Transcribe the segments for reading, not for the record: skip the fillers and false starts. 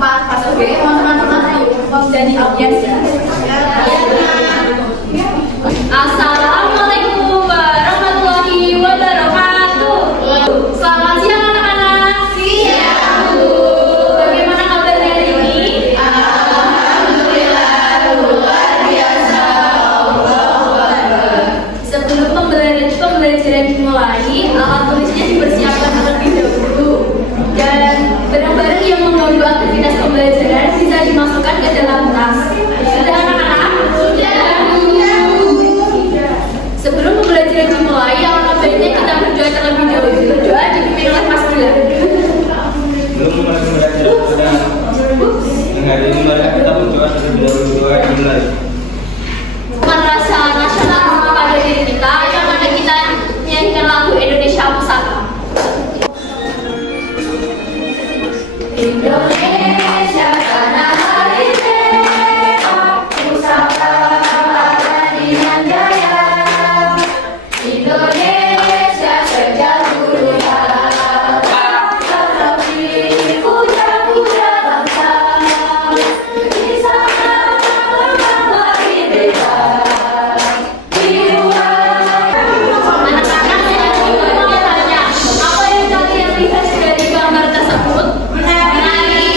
Pas oke, teman-teman mau jadi audiens ya. Assalamualaikum warahmatullahi wabarakatuh. Selamat siang anak-anak. Siang, Bu. Bagaimana kabar hari ini? Alhamdulillah, luar biasa. Sebelum pembelajaran dimulai, alat tulisnya dipersiapkan terlebih dahulu. Dan barang-barang yang mengganggu aktivitas pembelajaran bisa dimasukkan ke dalam tas. Sudah anak-anak? Sudah. Sebelum pembelajaran dimulai, alangkah baiknya kita berdoa terlebih dahulu. Berdoa dipimpin oleh Mas Gilang. Belum mulai pembelajaran sudah. Hari ini mari kita berdoa terlebih dahulu. Doa dimulai. Merasa nasional kepada diri kita, yang ada kita nyanyikan lagu Indonesia Pusaka. Indonesia tanah air merah, pusaka abadi jaya. Indonesia sejak dulu kala, tetap dipuja-puja bangsa. Di sana berbangga berbeda, di luar. Anak-anak saya tanya, apa yang kalian lihat dari gambar tersebut? Menari.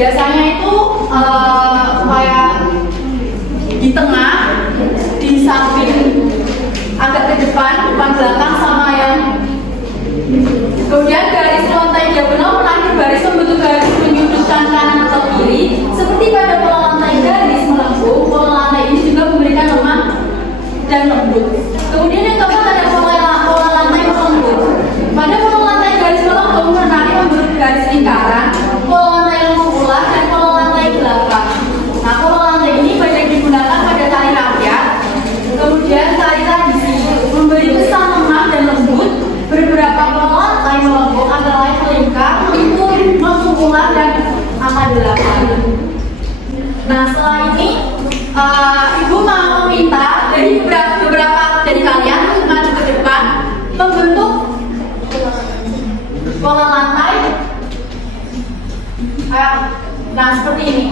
Biasanya itu kayak di tengah, di samping, agak ke depan belakang sama yang. Kemudian garis lantai diagonal menandung garis membentuk garis menyudutkan kanan atau kiri. Seperti pada pola lantai garis melengkung, pola lantai ini juga memberikan lemah dan lembut. Kemudian yang keempat ada pola lantai melengkung. Pada pola lantai garis melengkung menarik membentuk garis lingkaran, pola lantai lengkung ulang dan pola lantai belakang. Nah, pola lantai ini banyak digunakan pada tari rakyat, kemudian tari tradisi, memberi kesan lemah dan lembut. Beberapa pola lantai melengkung antara lain melingkar, melengkung ulang dan angka 8. Nah, setelah ini Ibu mau meminta dari beberapa dari kalian untuk maju ke depan membentuk pola lantai. Nah, seperti ini.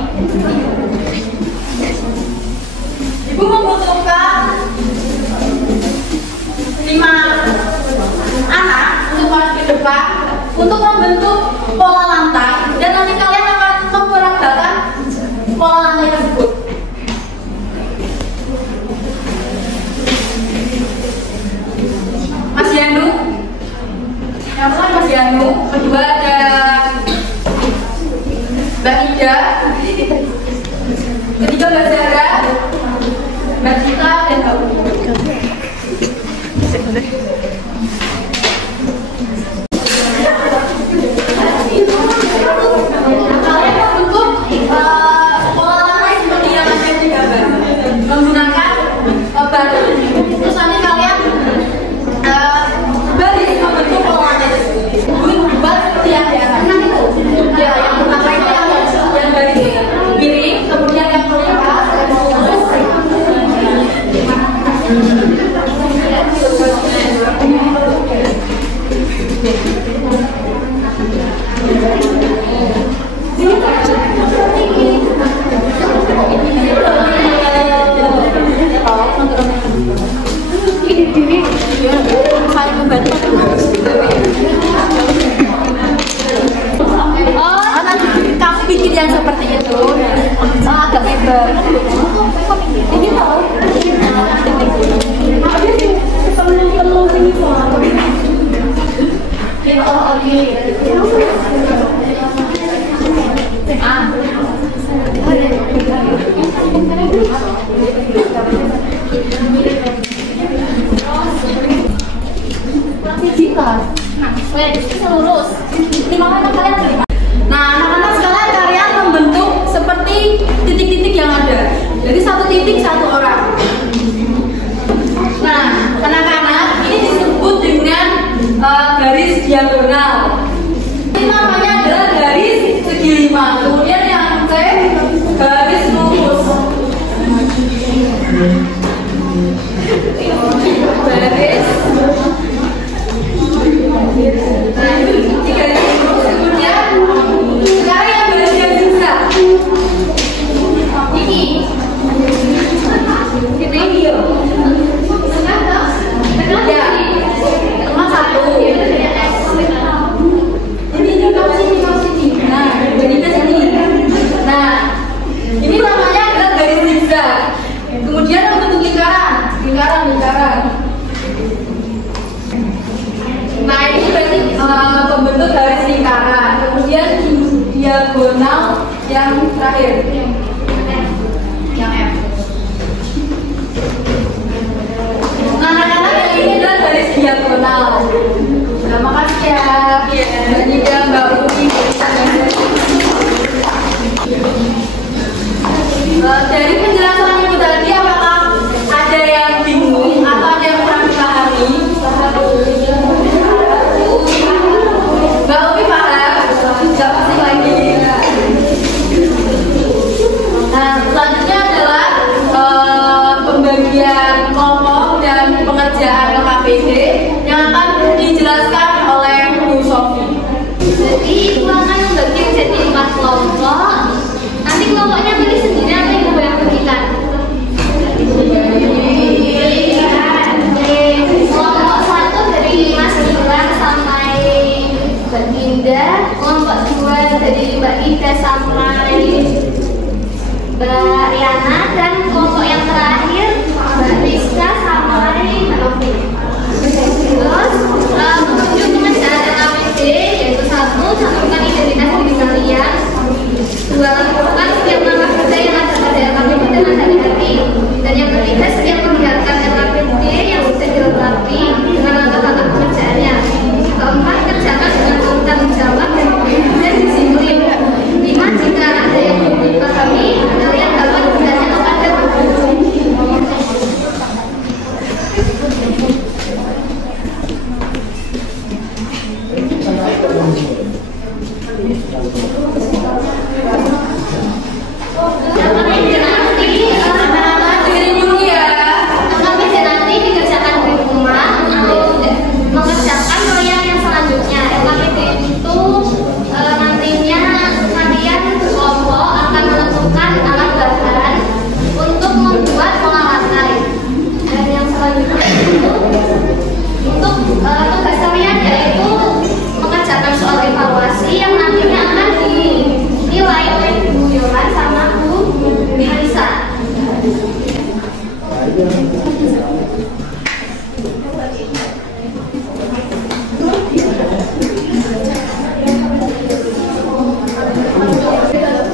Ibu membutuhkan 5 anak untuk maju ke depan untuk membentuk pola lantai, dan nanti kalian akan memperagakan pola lantai tersebut. Mas Yanu, yang pertama Mas Yanu, kedua ada Mbak Ida, ketiga Mbak Zara, Mbak Cita, dan Mbak Umi. Kalian membentuk pola lantai seperti yang ada di gambar menggunakan batu. Terus nanti kalian baris membentuk pola lantai tersebut buat seperti yang di atas. Ya, yang pertama itu yang baris miring, kemudian yang melingkar, kamu bikin yang seperti itu, agak lebar. Ini tahu? Perlu sini lurus. Nah, anak-anak sekalian, kalian membentuk seperti titik-titik yang ada. Jadi satu titik satu orang. Nah, anak-anak, ini disebut dengan garis diagonal. Ini namanya adalah garis segi 5. Kemudian yang C, garis lurus. Garis. Nah, ini garis lurus. Kemudian sekarang yang bagian zigzag. Ini. Ya, cuma satu. Ini kau sini. Nah, ini ke sini. Nah, ini namanya adalah garis zigzag. Kemudian membentuk lingkaran. Nah, ini berarti membentuk garis lingkaran. Kemudian diagonal yang terakhir, yang F. Nah, anak-anak, yang ini adalah garis diagonal. Nah, makasih ya, Mbak Nida, Mbak Umi. Dari penjelasan ibu tadi, apakah ada yang bingung atau ada yang kurang dipahami? Mbak Umi paham? Tidak pasti lagi. Nah, selanjutnya adalah pembagian kelompok dan pengerjaan KPD yang akan dijelaskan oleh Bu Sofi. Jadi ibu akan membagi jadi 4 kelompok. Nanti kelompoknya pilih sendiri atau ibu yang bagikan? Kelompok 1 dari Mas Gilang sampai Mbak Dinda. Kelompok 2 dari Mbak Ida sampai Lakukan setiap langkah kerja yang ada pada LKPD dengan hati-hati. Dan yang ketiga, setiap mendengarkan LKPD yang sudah dilengkapi dengan langkah-langkah pengerjaannya. Keempat, kerjakan dengan tanggung jawab dan disiplin. 5, jika ada yang belum dipahami, kalian dapat bertanya kepada guru. Nanti dikerjakan di rumah atau mengerjakan proyek yang selanjutnya. LKPD itu nantinya kalian kelompok akan menentukan alat bahan untuk membuat pola lantai. Dan yang selanjutnya itu untuk tugas kalian yaitu mengerjakan soal evaluasi yang nantinya akan dinilai oleh Bu Yohan sama Bu Marisa.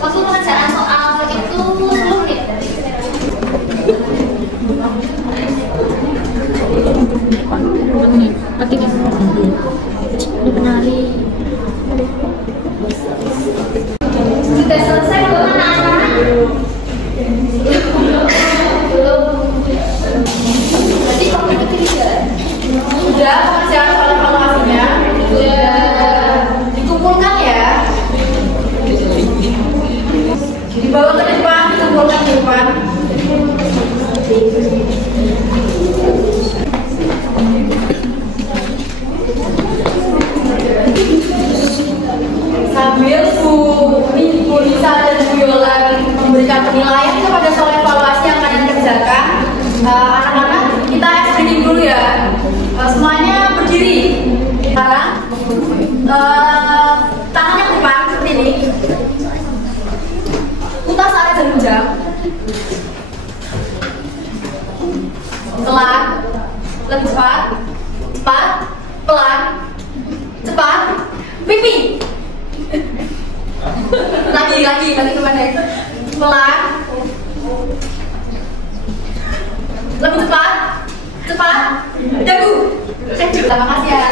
Waktu pengerjaan soal itu 10 menit. Sudah selesai belum anak-anak? Berarti kamu ketiga. Sudah pengerjaan soal evaluasinya sudah dikumpulkan ya. Dibawa ke depan, dikumpulkan di depan. Sambil Bu Nisa dan Bu Yolan memberikan penilaian kepada soal evaluasi yang kalian kerjakan, anak-anak kita screening dulu ya. Semuanya berdiri. Sekarang tangannya ke depan seperti ini. Putar arah jarum jam. Pelan, lebih cepat, cepat, pelan, cepat, pipi. lagi kemana? Pelan, lebih cepat, dagu. Terima kasih ya.